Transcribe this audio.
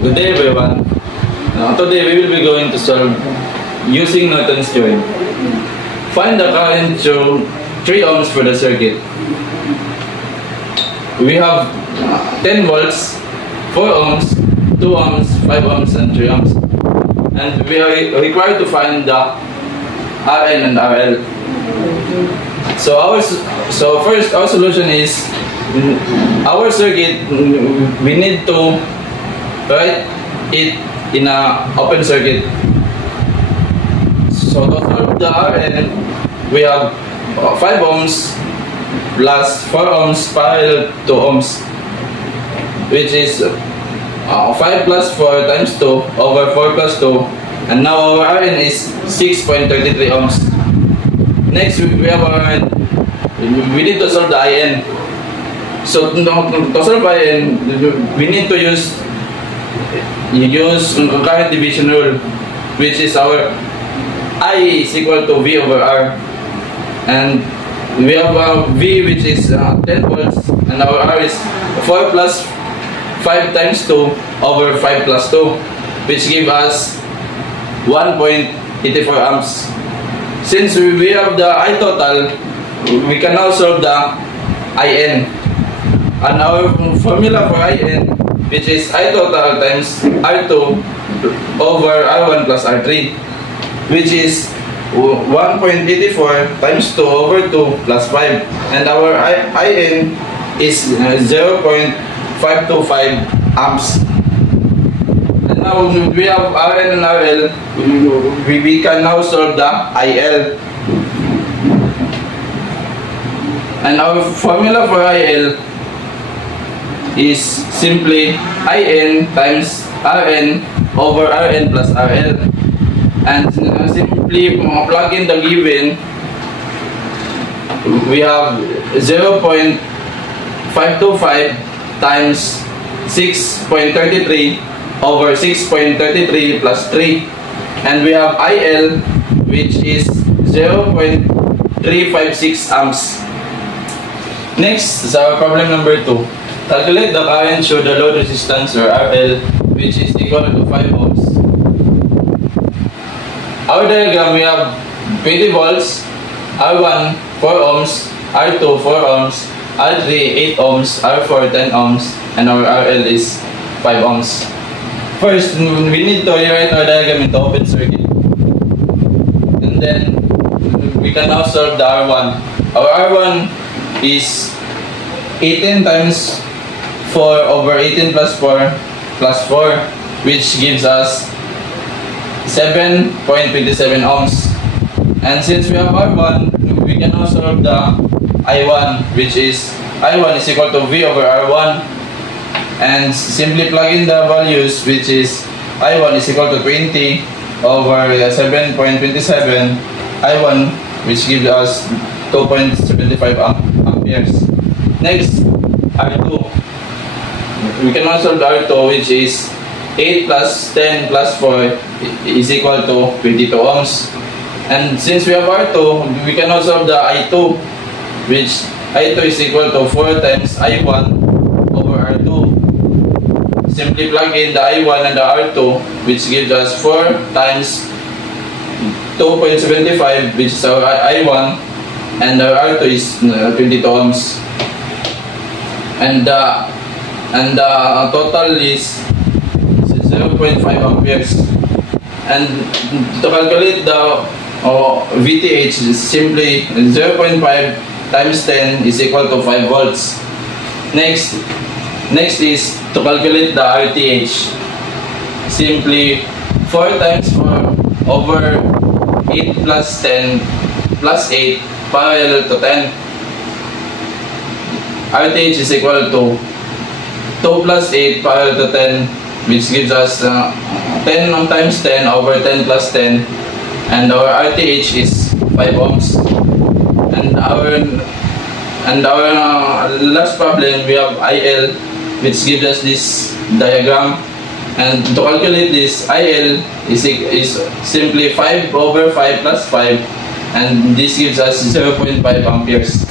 Good day everyone. Today we will be going to solve using Norton's joint. Find the current through 3 ohms for the circuit. We have 10 volts, 4 ohms, 2 ohms, 5 ohms and 3 ohms. And we are required to find the Rn and RL. So first our solution is our circuit, we need to write it in a open circuit. So to solve the Rn, we have 5 ohms plus 4 ohms parallel to ohms, which is 5 plus 4 times 2 over 4 plus 2, and now our Rn is 6.33 ohms. Next we have we need to solve the In. So to solve In, we need to use current division rule, which is our I is equal to V over R, and we have V, which is 10 volts, and our R is 4 plus 5 times 2 over 5 plus 2, which give us 1.84 amps. Since we have the I total, we can now solve the In, and our formula for In, which is I total times R2 over R1 plus R3, which is 1.84 times 2 over 2 plus 5, and our In is 0.525 amps. And now we have Rn and RL, we can now solve the IL. And our formula for IL is simply In times Rn over Rn plus RL, and simply plug in the given. We have 0.525 times 6.33 over 6.33 plus 3, and we have IL, which is 0.356 amps. Next is our problem number 2. Calculate the current through the load resistance, or RL, which is equal to 5 ohms. Our diagram, we have 20 volts, R1 4 ohms, R2 4 ohms, R3 8 ohms, R4 10 ohms, and our RL is 5 ohms. First, we need to rewrite our diagram into open circuit, and then we can now solve the R1. Our R1 is 18 times 4 over 18 plus 4 plus 4, which gives us 7.27 ohms. And since we have R1, we can now solve the I1, which is I1 is equal to V over R1, and simply plug in the values, which is I1 is equal to 20 over 7.27 I1, which gives us 2.75 amperes. Next, R2. We can now solve the R2, which is 8 plus 10 plus 4 is equal to 22 ohms. And since we have R2, we can now solve the I2, which I2 is equal to 4 times I1 over R2. Simply plug in the I1 and the R2, which gives us 4 times 2.75, which is our I1, and our R2 is 22 ohms. And the total is 0.5 amperes. And to calculate the VTH, is simply 0.5 times 10 is equal to 5 volts. Next is to calculate the RTH. Simply 4 times 4 over 8 plus 10 plus 8 parallel to 10. RTH is equal to 2 plus 8 parallel to 10, which gives us 10 times 10 over 10 plus 10, and our RTH is 5 ohms. And our last problem, we have IL, which gives us this diagram, and to calculate this, IL is simply 5 over 5 plus 5, and this gives us 0.5 amperes.